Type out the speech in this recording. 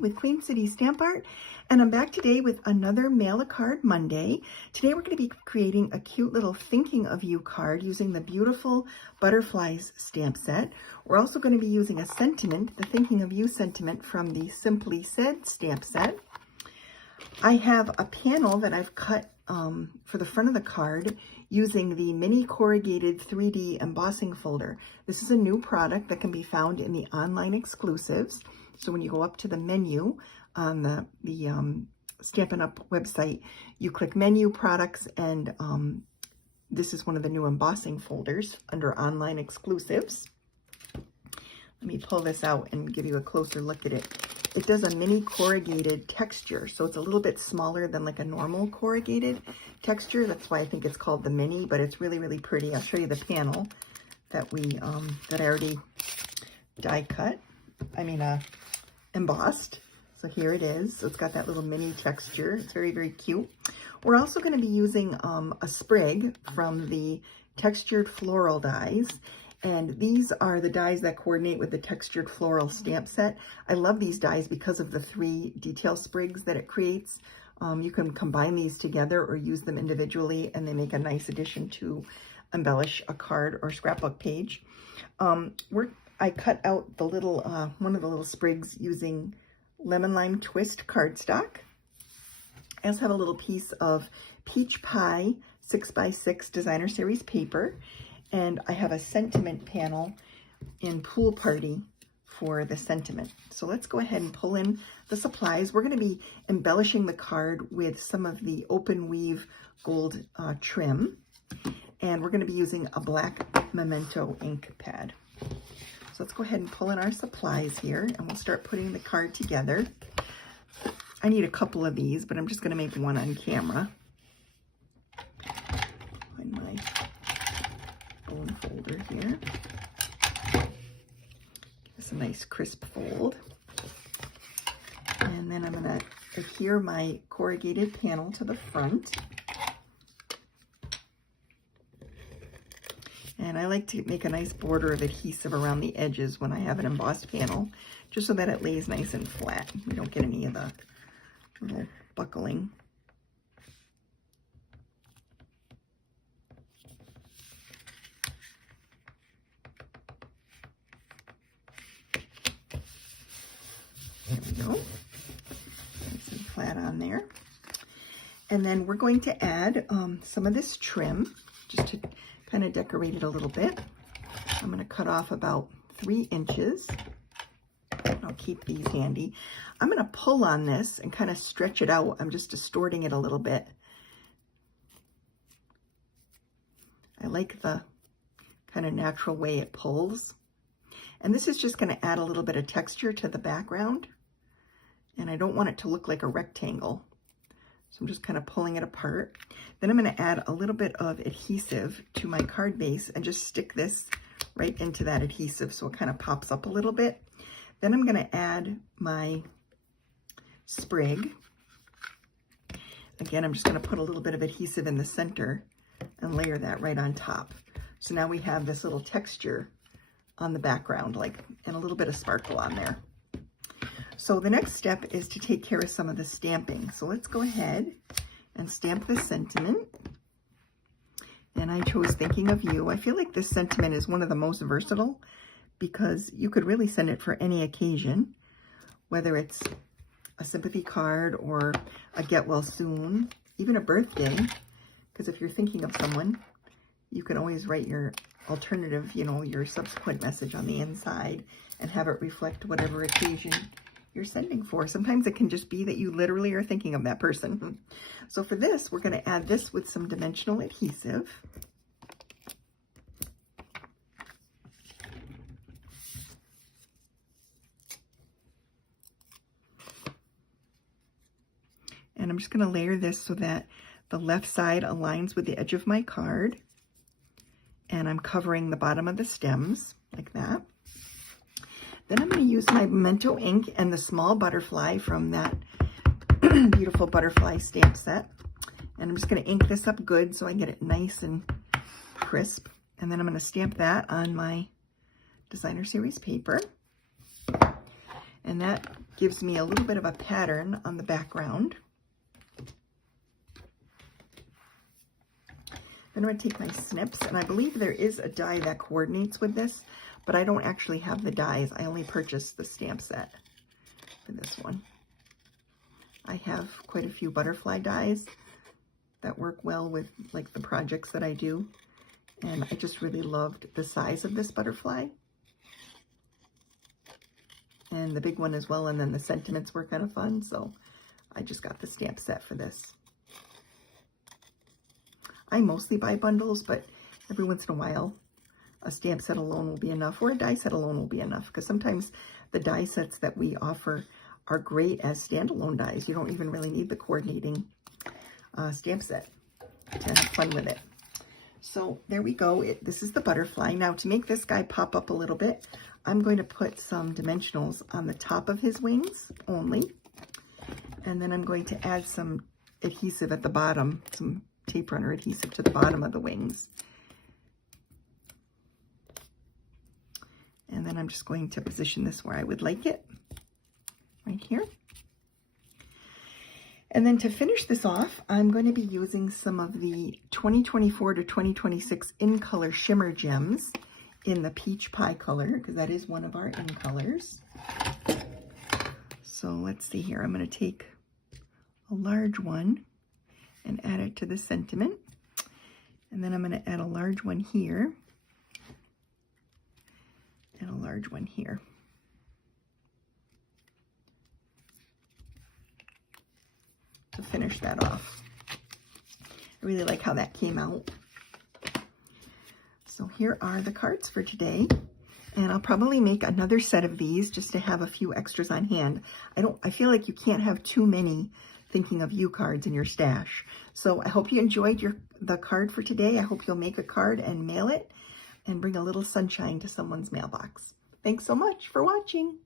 with Queen City Stamp Art, and I'm back today with another Mail a Card Monday. Today we're going to be creating a cute little Thinking of You card using the beautiful Butterflies stamp set. We're also going to be using a sentiment, the Thinking of You sentiment from the Simply Said stamp set. I have a panel that I've cut for the front of the card using the mini corrugated 3D embossing folder. This is a new product that can be found in the online exclusives. So when you go up to the menu on the Stampin' Up website, you click menu products, and this is one of the new embossing folders under online exclusives. Let me pull this out and give you a closer look at it. It does a mini corrugated texture, so it's a little bit smaller than like a normal corrugated texture. That's why I think it's called the mini, but it's really, really pretty. I'll show you the panel that that I already die cut. Embossed. So here it is. So it's got that little mini texture. It's very, very cute. We're also going to be using a sprig from the textured floral dies. And these are the dies that coordinate with the textured floral stamp set. I love these dies because of the 3 detail sprigs that it creates. You can combine these together or use them individually, and they make a nice addition to embellish a card or scrapbook page. I cut out the little one of the little sprigs using lemon lime twist cardstock. I also have a little piece of peach pie 6x6 designer series paper. And I have a sentiment panel in Pool Party for the sentiment. So let's go ahead and pull in the supplies. We're going to be embellishing the card with some of the open weave gold trim. And we're going to be using a black Memento ink pad. So let's go ahead and pull in our supplies here, and we'll start putting the card together. I need a couple of these, but I'm just going to make one on camera. Find my bone folder here. Give us a nice crisp fold. And then I'm going to adhere my corrugated panel to the front. And I like to make a nice border of adhesive around the edges when I have an embossed panel, just so that it lays nice and flat. We don't get any of the little buckling. There we go. Nice and flat on there. And then we're going to add some of this trim just to kind of decorate it a little bit. I'm going to cut off about 3 inches. I'll keep these handy. I'm going to pull on this and kind of stretch it out. I'm just distorting it a little bit. I like the kind of natural way it pulls. And this is just going to add a little bit of texture to the background. And I don't want it to look like a rectangle. So I'm just kind of pulling it apart. Then I'm going to add a little bit of adhesive to my card base and just stick this right into that adhesive so it kind of pops up a little bit. Then I'm going to add my sprig. Again, I'm just going to put a little bit of adhesive in the center and layer that right on top. So now we have this little texture on the background, and a little bit of sparkle on there. So the next step is to take care of some of the stamping. So let's go ahead and stamp this sentiment. And I chose Thinking of You. I feel like this sentiment is one of the most versatile because you could really send it for any occasion, whether it's a sympathy card or a get well soon, even a birthday. Because if you're thinking of someone, you can always write your alternative, your subsequent message on the inside and have it reflect whatever occasion you're sending for. Sometimes it can just be that you literally are thinking of that person. So for this, we're going to add this with some dimensional adhesive. And I'm just going to layer this so that the left side aligns with the edge of my card. And I'm covering the bottom of the stems like that. Then I'm going to use my Memento ink and the small butterfly from that beautiful butterfly stamp set. And I'm just going to ink this up good so I get it nice and crisp. And then I'm going to stamp that on my designer series paper. And that gives me a little bit of a pattern on the background. Then I'm going to take my snips, and I believe there is a die that coordinates with this, but I don't actually have the dies. I only purchased the stamp set for this one. I have quite a few butterfly dies that work well with like the projects that I do, and I just really loved the size of this butterfly. And the big one as well, and then the sentiments were kind of fun, so I just got the stamp set for this. I mostly buy bundles, but every once in a while, a stamp set alone will be enough, or a die set alone will be enough, because sometimes the die sets that we offer are great as standalone dies. You don't even really need the coordinating stamp set to have fun with it. So there we go. This is the butterfly. Now to make this guy pop up a little bit, I'm going to put some dimensionals on the top of his wings only. And then I'm going to add some adhesive at the bottom, some tape runner adhesive to the bottom of the wings. And then I'm just going to position this where I would like it, right here. And then to finish this off, I'm going to be using some of the 2024 to 2026 in color shimmer gems in the peach pie color, because that is one of our in colors. So let's see here. I'm going to take a large one and add it to the sentiment. And then I'm going to add a large one here and a large one here. To finish that off. I really like how that came out. So here are the cards for today. And I'll probably make another set of these just to have a few extras on hand. I feel like you can't have too many thinking of you cards in your stash. So I hope you enjoyed the card for today. I hope you'll make a card and mail it and bring a little sunshine to someone's mailbox. Thanks so much for watching.